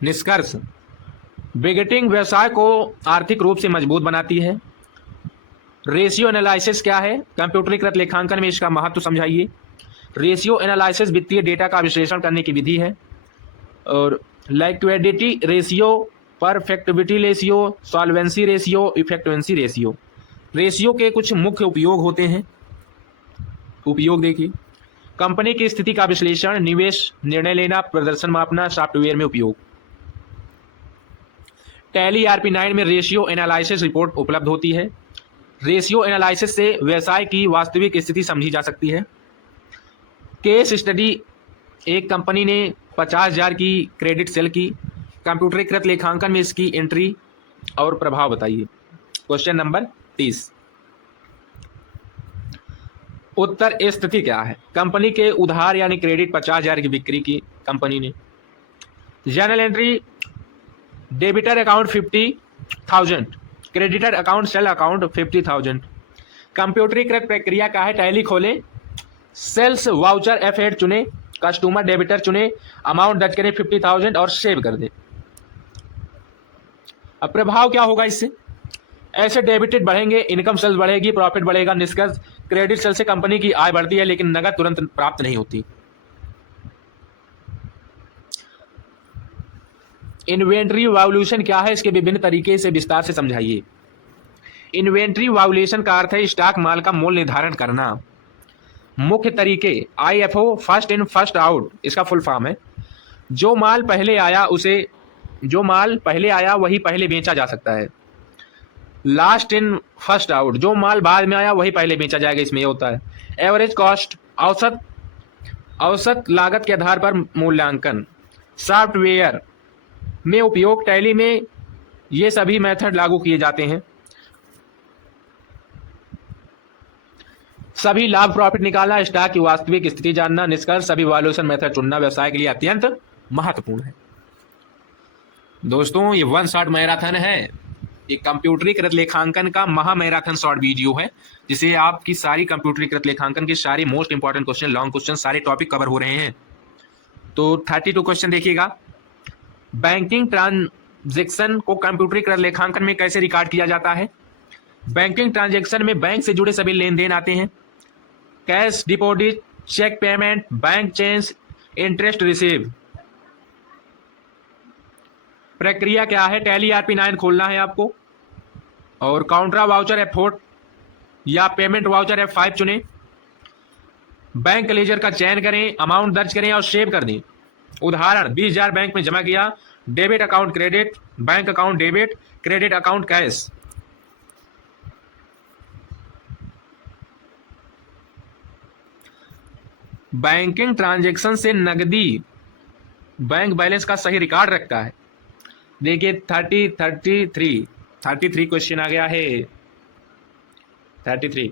निष्कर्ष, बजटिंग व्यवसाय को आर्थिक रूप से मजबूत बनाती है। रेशियो एनालिसिस क्या है, कंप्यूटरीकृत लेखांकन में इसका महत्व समझाइए। रेशियो एनालिसिस वित्तीय डेटा का विश्लेषण करने की विधि है। और liquidity ratio, profitability ratio, solvency ratio, effectiveness ratio. Ratio के कुछ मुख्य उपयोग होते हैं। उपयोग देखिए, कंपनी की स्थिति का विश्लेषण, निवेश निर्णय लेना, प्रदर्शन मापना, सॉफ्टवेयर में उपयोग। टैली RP9 में रेशियो एनालिसिस रिपोर्ट उपलब्ध होती है। रेशियो एनालिसिस से व्यवसाय की वास्तविक स्थिति समझी जा सकती है। केस स्टडी, एक कंपनी ने 50,000 की क्रेडिट सेल की। कंप्यूटरीकृत लेखांकन में इसकी एंट्री और प्रभाव बताइए। क्वेश्चन नंबर 30, उत्तर स्थिति क्या है? कंपनी के उधार यानी क्रेडिट 50,000 की बिक्री की कंपनी ने। Journal entry debtor account 50,000, creditor account sale account 50,000। कंप्यूटरीकृत प्रक्रिया क्या है? टैली खोलें, सेल्स वाउचर F8 चुने, कस्टमर डेबिटर चुने, अमाउंट दर्ज करें 50,000 और सेव कर दें। अब प्रभाव क्या होगा इससे? ऐसे डेबिटेड बढ़ेंगे, इनकम सेल्स बढ़ेगी, प्रॉफिट बढ़ेगा। निष्कर्ष, क्रेडिट सेल से कंपनी की आय बढ़ती है लेकिन नगद तुरंत प्राप्त नहीं होती। इन्वेंट्री वाल्यूएशन क्या है? इसके विभिन्न तरीके से विस्तार से समझाइए। इन्वेंट्री वाल्यूएशन का अर्थ है स्टॉक माल का मूल्य निर्धारण करना। मुख्य तरीके IFO, first in first out, इसका फुल फॉर्म है जो माल पहले आया वही पहले बेचा जा सकता है। लास्ट इन फर्स्ट आउट, जो माल बाद में आया वही पहले बेचा जाएगा, इसमें ये होता है। एवरेज कॉस्ट, औसत लागत के आधार पर मूल्यांकन। सॉफ्टवेयर में उपयोग, टैली में ये सभी मेथड लागू किए जाते हैं। सभी लाभ प्रॉफिट निकालना, स्टॉक की वास्तविक स्थिति जानना। निष्कर्ष, सभी वैल्यूएशन मेथड चुनना व्यवसाय के लिए अत्यंत महत्वपूर्ण है। दोस्तों, ये 1 शॉट मैराथन है, एक कंप्यूटरीकृत लेखांकन का महा मैराथन शॉर्ट वीडियो है जिसे आपकी सारी कंप्यूटरीकृत लेखांकन के सारे most important question, long question, सारे टॉपिक कवर हो रहे हैं। तो 32 क्वेश्चन देखिएगा। बैंकिंग ट्रांजैक्शन को कंप्यूटरीकृत लेखांकन में कैसे रिकॉर्ड किया जाता है? बैंकिंग ट्रांजैक्शन में बैंक से जुड़े सभी लेन देन आते हैं। Cash deposit, cheque payment, bank change, interest receive. प्रक्रिया क्या है? टैली ERP9 खोलना है आपको और काउंटर वाउचर F4 या पेमेंट वाउचर F5 चुनें। बैंक लेजर का चयन करें, अमाउंट दर्ज करें और सेव कर दें। उदाहरण, 20,000 बैंक में जमा किया, debit account credit, bank account debit, credit account cash. Banking transaction से नकदी बैंक बैलेंस का सही रिकॉर्ड रखता है। देखिए 33 क्वेश्चन आ गया है। 33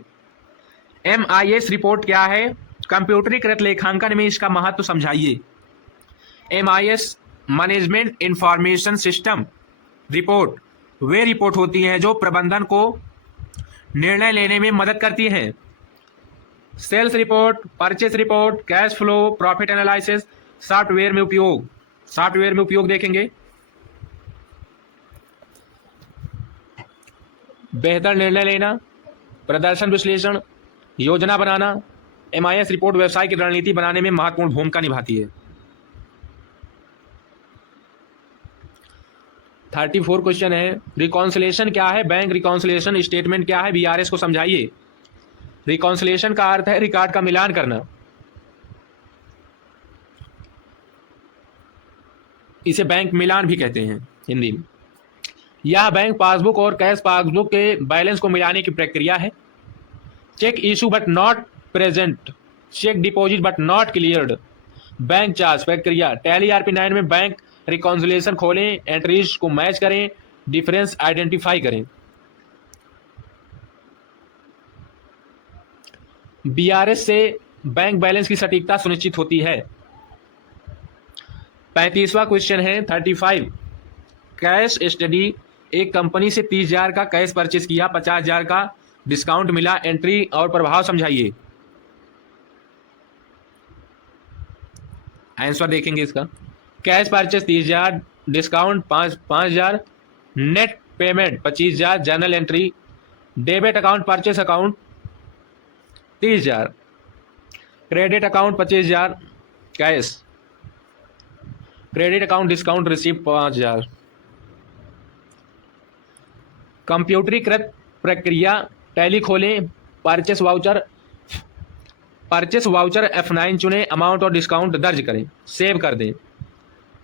MIS रिपोर्ट क्या है? कंप्यूटरीकृत लेखांकन में इसका महत्व समझाइए। MIS management information system report वे रिपोर्ट होती हैं जो प्रबंधन को निर्णय लेने में मदद करती हैं। Sales report, purchase report, cash flow, profit analysis. Software में उपयोग देखेंगे। बेहतर निर्णय लेना, प्रदर्शन विश्लेषण, योजना बनाना। MIS रिपोर्ट व्यवसाय की रणनीति बनाने में महत्वपूर्ण भूमिका निभाती है। 34 क्वेश्चन है। रिकॉन्सिलेशन क्या है? बैंक रिकॉन्सिलेशन स्टेटमेंट क्या है? BRS को समझाइए। रिकॉन्सिलेशन का अर्थ है रिकॉर्ड का मिलान करना। इसे बैंक मिलान भी कहते हैं हिंदी में। यह बैंक पासबुक और कैश पासबुक के बैलेंस को मिलाने की प्रक्रिया है। Cheque issue but not present, cheque deposit but not cleared, bank charge प्रक्रिया। टैली ERP9 में बैंक रिकॉन्सिलेशन खोलें, एंट्रीज को मैच करें, डिफरेंस आइडेंटिफाई करें। BRS से बैंक बैलेंस की सटीकता सुनिश्चित होती है। 35वां क्वेश्चन है 35। कैश स्टडी, एक कंपनी से 30,000 का कैश परचेस किया, 50,000 का डिस्काउंट मिला। एंट्री और प्रभाव समझाइए। आंसर देखेंगे इसका। Cash purchase 30,000, discount 5,000, net payment 25,000। Journal entry, debit account purchase account 30,000, credit account 25,000, cash, credit account discount receive 5,000। कंप्यूटरीकृत प्रक्रिया, टैली खोलें, परचेस वाउचर F9 चुनें, अमाउंट और डिस्काउंट दर्ज करें, सेव कर दें।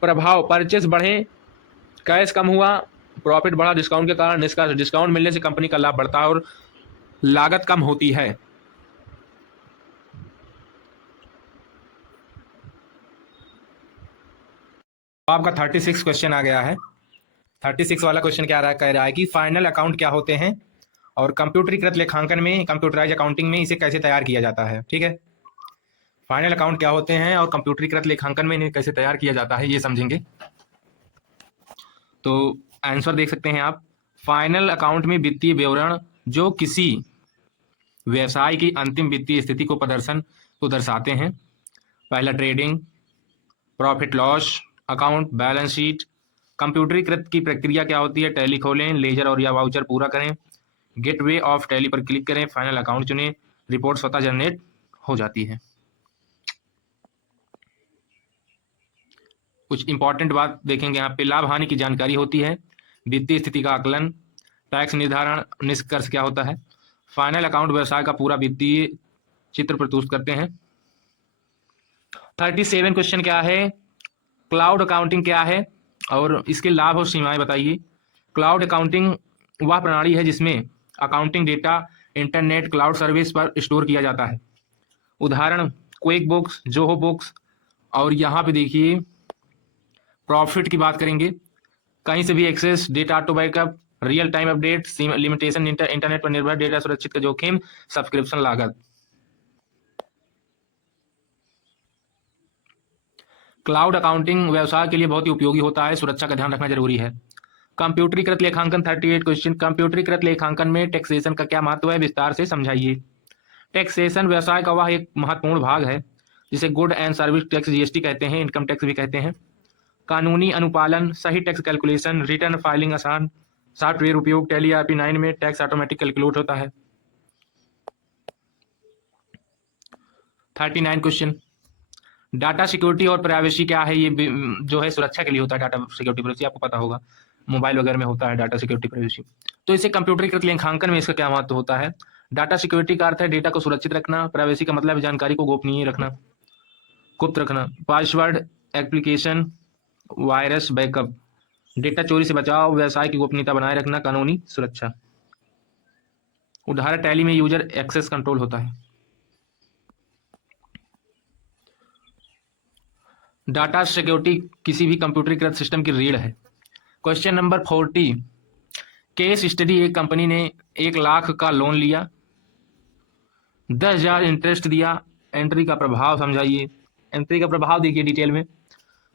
प्रभाव, परचेस बढ़े, कैश कम हुआ, प्रॉफिट बढ़ा डिस्काउंट के कारण। निष्कर्ष, डिस्काउंट मिलने से कंपनी का लाभ बढ़ता है और लागत कम होती है। आपका 36 क्वेश्चन आ गया है। 36 वाला क्वेश्चन क्या कह रहा है कि फाइनल अकाउंट क्या होते हैं? और कंप्यूटरीकृत लेखांकन में, कंप्यूटराइज अकाउंटिंग में इसे कैसे तैयार किया जाता है। ठीक है, फाइनल अकाउंट क्या होते हैं और कंप्यूटरीकृत लेखांकन में इन्हें कैसे तैयार किया जाता है ये समझेंगे। तो आंसर देख सकते हैं आप। फाइनल अकाउंट में वित्तीय विवरण जो किसी व्यवसाय की अंतिम वित्तीय स्थिति को दर्शाते हैं। पहला trading profit loss account, balance sheet. कंप्यूटरीकृत की प्रक्रिया क्या होती है? टैली खोलें, लेजर और या वाउचर पूरा करें, गेटवे ऑफ टैली पर क्लिक करें, फाइनल अकाउंट चुनें, रिपोर्ट स्वतः जनरेट हो जाती है। कुछ इंपॉर्टेंट बात देखेंगे यहाँ पे। लाभ हानि की जानकारी होती है, वित्तीय स्थिति का आकलन, टैक्स निर्धारण, निष्कर्ष क्या होता है। फाइनल अकाउंट व्यवसाय का पूरा वित्तीय चित्र प्रस्तुत करते हैं। 37 क्वेश्चन क्या है? क्लाउड अकाउंटिंग क्या है और इसके लाभ और सीमाएं बताइए। क्लाउड अकाउंटिंग वह प्रणाली है जिसमें accounting data internet cloud service पर स्टोर किया जाता है। उदाहरण क्विक बुक्स, जोहो बुक्स। और यहाँ पे देखिए प्रॉफिट की बात करेंगे, कहीं से भी access, data auto backup, real time update, limitation, internet पर निर्भर डेटा सुरक्षित का जोखिम, सब्सक्रिप्शन लागत। क्लाउड अकाउंटिंग व्यवसाय के लिए बहुत ही उपयोगी होता है, सुरक्षा का ध्यान रखना जरूरी है। कंप्यूटरीकृत लेखांकन 38 क्वेश्चन। कंप्यूटरीकृत लेखांकन में टैक्सेशन का क्या महत्व है, विस्तार से समझाइए। टैक्सेशन व्यवसाय का वह एक महत्वपूर्ण भाग है जिसे good and service tax GST कहते हैं, इनकम टैक्स भी कहते हैं। कानूनी अनुपालन, सही टैक्स कैलकुलेशन, रिटर्न फाइलिंग आसान, सॉफ्टवेयर उपयोग, टैली ईआरपी 9 में टैक्स ऑटोमेटिक कैलकुलेट होता है। 39 क्वेश्चन। डाटा सिक्योरिटी और प्राइवेसी क्या है? ये जो है सुरक्षा के लिए होता है। डाटा सिक्योरिटी प्राइवेसी आपको पता होगा, मोबाइल वगैरह में होता है डाटा सिक्योरिटी प्राइवेसी। तो इसे कंप्यूटरीकृत लेखांकन में इसका क्या महत्व होता है? डाटा सिक्योरिटी का अर्थ है डेटा को सुरक्षित रखना, प्राइवेसी का मतलब है जानकारी को गोपनीय रखना, गुप्त रखना। Password application, virus backup, data चोरी से बचाव, व्यवसाय की गोपनीयता बनाए रखना, कानूनी सुरक्षा। उदाहरण टैली में यूजर एक्सेस कंट्रोल होता है। डाटा सिक्योरिटी किसी भी कंप्यूटरीकृत सिस्टम की रीढ़ है। Question number 40। केस स्टडी, एक कंपनी ने 1 लाख का लोन लिया, 10,000 इंटरेस्ट दिया, एंट्री का प्रभाव समझाइए। एंट्री का प्रभाव देखिए डिटेल में।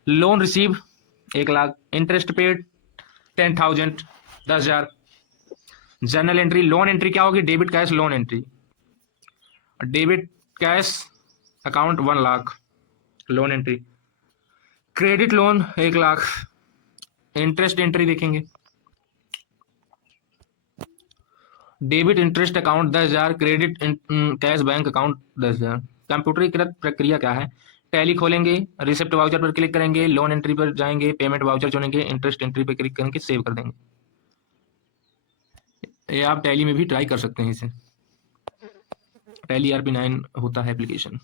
Loan receive 1 lakh, interest paid 10,000, 10,000। Journal entry, loan entry क्या होगी? Debit cash loan entry, debit cash account 1 lakh loan entry. Credit loan 1 lakh, interest entry देखेंगे। Debit interest account 10,000, credit cash bank account 10,000। कंप्यूटरीकृत प्रक्रिया क्या है? टैली खोलेंगे, रिसिप्ट वाउचर पर click करेंगे, लोन एंट्री पर जाएंगे, पेमेंट वाउचर चुनेंगे, इंटरेस्ट एंट्री पर क्लिक करके सेव कर देंगे। ये आप टैली में भी ट्राई कर सकते हैं इसे। टैली ईआरपी 9 होता है एप्लीकेशन।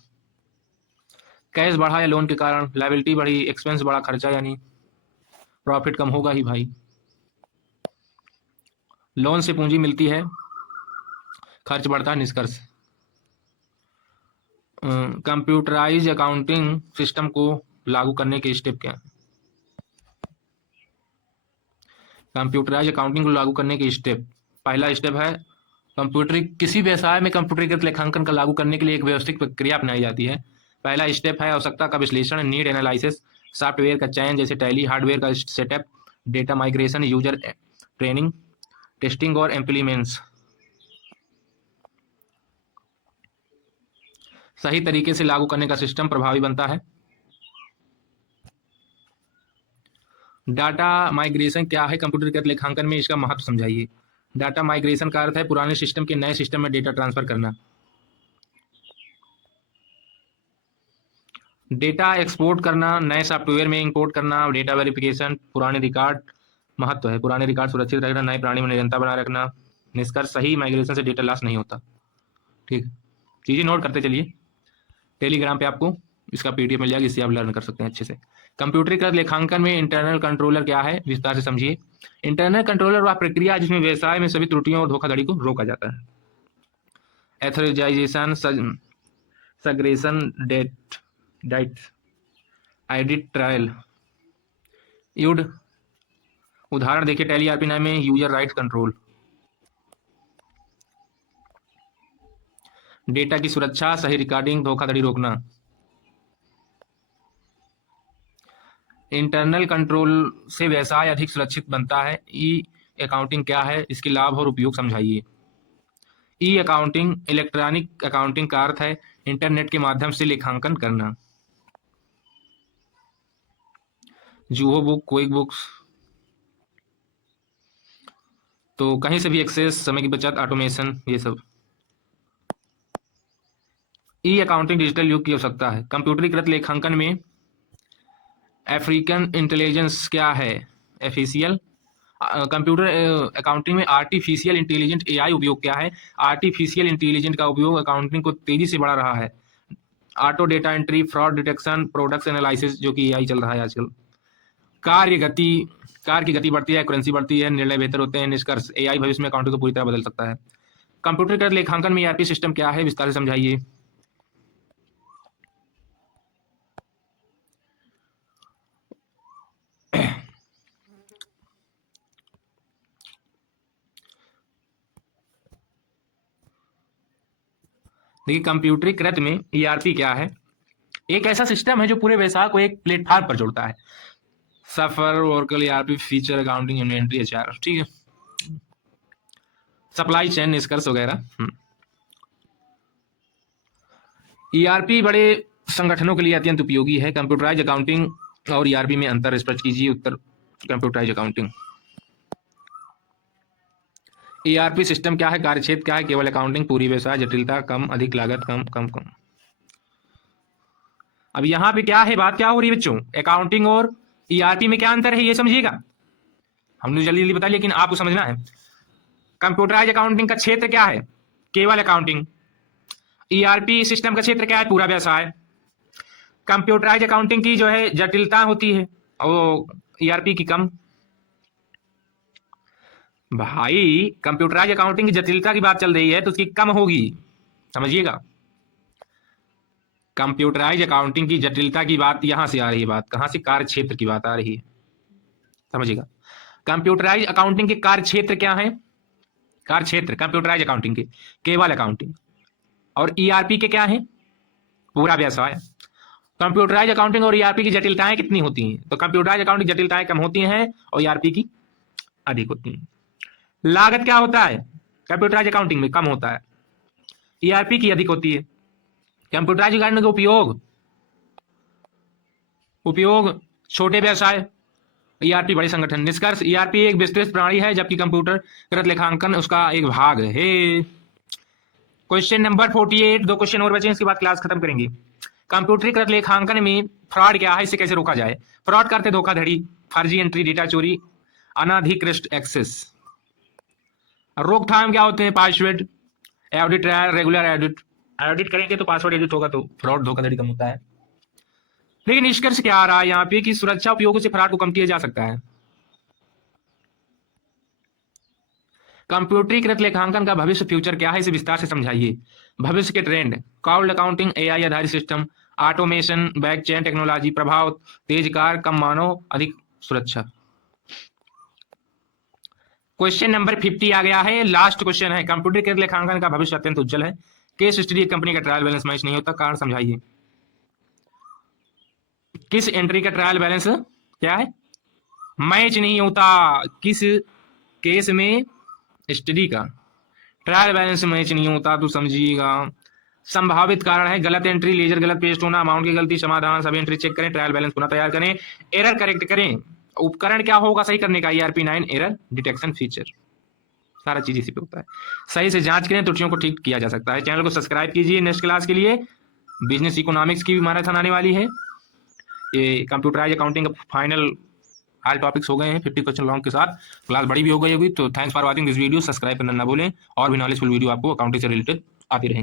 कैश बढ़ा या लोन के कारण, लायबिलिटी बढ़ी, एक्सपेंस बढ़ा, खर्चा यानी प्रॉफिट कम होगा ही भाई। लोन से पूंजी मिलती है, खर्च बढ़ता है, निष्कर्ष। कंप्यूटराइज अकाउंटिंग सिस्टम को लागू करने के स्टेप क्या हैं? कंप्यूटराइज अकाउंटिंग को लागू करने के स्टेप, पहला स्टेप है कंप्यूटर, किसी व्यवसाय में कंप्यूटरीकृत लेखांकन का लागू करने के लिए एक व्यवस्थित प्रक्रिया अपनाई जाती है। पहला स्टेप है आवश्यकता का विश्लेषण, नीड एनालिसिस, सॉफ्टवेयर का चयन जैसे टैली, हार्डवेयर का setup, data migration, user training, testing और इम्प्लीमेंट्स। सही तरीके से लागू करने का सिस्टम प्रभावी बनता है। डाटा माइग्रेशन क्या है कंप्यूटरीकृत लेखांकन में, इसका महत्व समझाइए। डाटा माइग्रेशन का अर्थ है पुराने सिस्टम के नए सिस्टम में डेटा ट्रांसफर करना। डेटा एक्सपोर्ट करना, नए सॉफ्टवेयर में इंपोर्ट करना, डेटा वेरिफिकेशन, पुराने रिकॉर्ड महत्व है, पुराने रिकॉर्ड सुरक्षित रखना, नए प्रणाली में निरंतरता बनाए रखना। निष्कर्ष, सही माइग्रेशन से डेटा लॉस नहीं होता। ठीक, चीज़ें नोट करते चलिए। टेलीग्राम पे आपको इसका पीडीएफ मिल जाएगा, इससे आप लर्न कर सकते हैं अच्छे से। कंप्यूटरीकृत लेखांकन में इंटरनल कंट्रोलर क्या है, विस्तार से समझिए। इंटरनल कंट्रोलर वह प्रक्रिया जिसमें व्यवसाय में सभी त्रुटियों और धोखाधड़ी को रोका जाता है। एथोराइजेशन, सग्रेशन, डाइट, एडिट, ट्रायल, यूड। उदाहरण देखिए टैली ईआरपी 9 में यूजर राइट्स कंट्रोल। डेटा की सुरक्षा, सही रिकॉर्डिंग, धोखाधड़ी रोकना। इंटरनल कंट्रोल से व्यवसाय अधिक सुरक्षित बनता है। ई अकाउंटिंग क्या है, इसके लाभ और उपयोग समझाइए। ई अकाउंटिंग इलेक्ट्रॉनिक अकाउंटिंग का अर्थ है इंटरनेट के माध्यम से लेखांकन करना। जूहो बुक, क्विक बुक्स, तो कहीं से भी एक्सेस, समय की बचत, ऑटोमेशन, ये सब। ई अकाउंटिंग डिजिटल युग की आवश्यकता है। कंप्यूटरीकृत लेखांकन में अफ्रीकन इंटेलिजेंस क्या है, एफिशियल। कंप्यूटर अकाउंटिंग में आर्टिफिशियल इंटेलिजेंट एआई उपयोग क्या है। आर्टिफिशियल इंटेलिजेंट का उपयोग अकाउंटिंग को तेजी से बढ़ा रहा है। Auto data entry, fraud detection, products analysis, जो कि एआई चल रहा है आजकल। कार्य की गति बढ़ती है, एक्यूरेंसी बढ़ती है, निर्णय बेहतर होते हैं। निष्कर्ष, एआई भविष्य में अकाउंटिंग को पूरी तरह बदल सकता है। कंप्यूटरीकृत लेखांकन में ईआरपी सिस्टम क्या है, विस्तार से समझाइए। देखिए, कंप्यूटरीकृत में ईआरपी क्या है, एक ऐसा सिस्टम है जो पूरे व्यवसाय को एक प्लेटफॉर्म पर जोड़ता है। सफर, Oracle, ERP, feature, accounting, inventory, HR, ठीक है, सप्लाई चेन, निष्कर्ष वगैरह। ईआरपी बड़े संगठनों के लिए अत्यंत उपयोगी है। कंप्यूटराइज अकाउंटिंग और ईआरपी में अंतर स्पष्ट कीजिए। उत्तर, कंप्यूटराइज अकाउंटिंग। ईआरपी सिस्टम क्या है, कार्यक्षेत्र क्या है, केवल अकाउंटिंग, पूरी व्यवसाय, जटिलता कम, अधिक लागत कम, कम कम। अब यहाँ पे क्या है, बात क्या हो रही है बच्चों, अकाउंटिंग और ईआरपी में क्या अंतर है, ये समझिएगा। हमने जल्दी जल्दी बता लिया, लेकिन आपको समझना है। कंप्यूटराइज अकाउंटिंग का क्षेत्र क्या है, केवल अकाउंटिंग। ईआरपी सिस्टम का क्षेत्र क्या है, पूरा व्यवसाय। कंप्यूटराइज अकाउंटिंग की जो है जटिलता होती है, वो ईआरपी की कम। भाई, कंप्यूटराइज अकाउंटिंग की जटिलता की बात चल रही है तो उसकी कम होगी, समझिएगा। कंप्यूटराइज अकाउंटिंग की जटिलता की बात यहां से आ रही है, बात कहां से, कार्य क्षेत्र की बात आ रही है, समझिएगा। कंप्यूटराइज अकाउंटिंग के कार्य क्षेत्र क्या है, कार्य क्षेत्र कंप्यूटराइज अकाउंटिंग के केवल अकाउंटिंग, और ईआरपी के क्या है, पूरा व्यवसाय। कंप्यूटराइज अकाउंटिंग और ईआरपी की जटिलताएं कितनी होती हैं, तो कंप्यूटराइज अकाउंटिंग जटिलताएं कम होती हैं और ईआरपी की अधिक होती हैं। लागत क्या होता है, कंप्यूटराइज अकाउंटिंग में कम होता है, ईआरपी की अधिक होती है। कंप्यूटराइज अकाउंटिंग का उपयोग छोटे व्यवसाय, ईआरपी बड़े संगठन। निष्कर्ष, ईआरपी एक विस्तृत प्रणाली है जबकि कंप्यूटरकृत लेखांकन उसका एक भाग है। क्वेश्चन नंबर 48, 2 क्वेश्चन और बचे, इसके बाद क्लास खत्म करेंगे। कंप्यूटरीकृत लेखांकन में फ्रॉड क्या है, इसे कैसे रोका जाए। फ्रॉड करते धोखाधड़ी, फर्जी एंट्री, डेटा चोरी, अनाधिकृत एक्सेस। रोकथाम क्या होते हैं, password, audit, regular audit. Audit करेंगे तो पासवर्ड एडिट होगा तो फ्रॉड धोखाधड़ी कम होता है। लेकिन निष्कर्ष क्या आ रहा है यहाँ पे कि सुरक्षा उपयोगों से फ्रॉड को कम किया जा सकता है। कंप्यूटरीकृत लेखांकन का भविष्य, फ्यूचर क्या है, इसे विस्तार से समझाइए। भविष्य के ट्रेंड, क्लाउड अकाउंटिंग, एआई आधारित system, automation, back chain technology, प्रभाव, तेज कार, कम मानव, अधिक सुरक्षा। क्वेश्चन नंबर 50 आ गया है, लास्ट क्वेश्चन है। कंप्यूटरीकृत लेखांकन का भविष्य अत्यंत उज्जवल है। केस स्टडी, कंपनी का ट्रायल बैलेंस मैच नहीं होता, कारण समझाइए। किस एंट्री का ट्रायल बैलेंस क्या है, मैच नहीं होता, किस केस में स्टडी का ट्रायल बैलेंस मैच नहीं होता, तो समझिएगा। संभावित कारण है गलत एंट्री, लेजर गलत पेस्ट होना, अमाउंट की गलती, समाधान, सभी एंट्री चेक करें, ट्रायल बैलेंस पुनः तैयार करें, एरर करेक्ट करें। उपकरण क्या होगा सही करने का, ईआरपी 9 एरर डिटेक्शन फीचर, सारा चीज इसी पे होता है। सही से जांच करें, त्रुटियों को ठीक किया जा सकता है। चैनल को सब्सक्राइब कीजिए। नेक्स्ट क्लास के लिए बिजनेस इकोनॉमिक्स की भी मैराथन आने वाली है। ये computerise accounting final all topics हो गए हैं 50 क्वेश्चन लॉन्ग के साथ। क्लास बड़ी भी हो गई होगी, तो thanks for watching this video. Subscribe करना ना भूलें, और भी नॉलेजफुल वीडियो आपको अकाउंटिंग से रिलेटेड आती रहेंगी।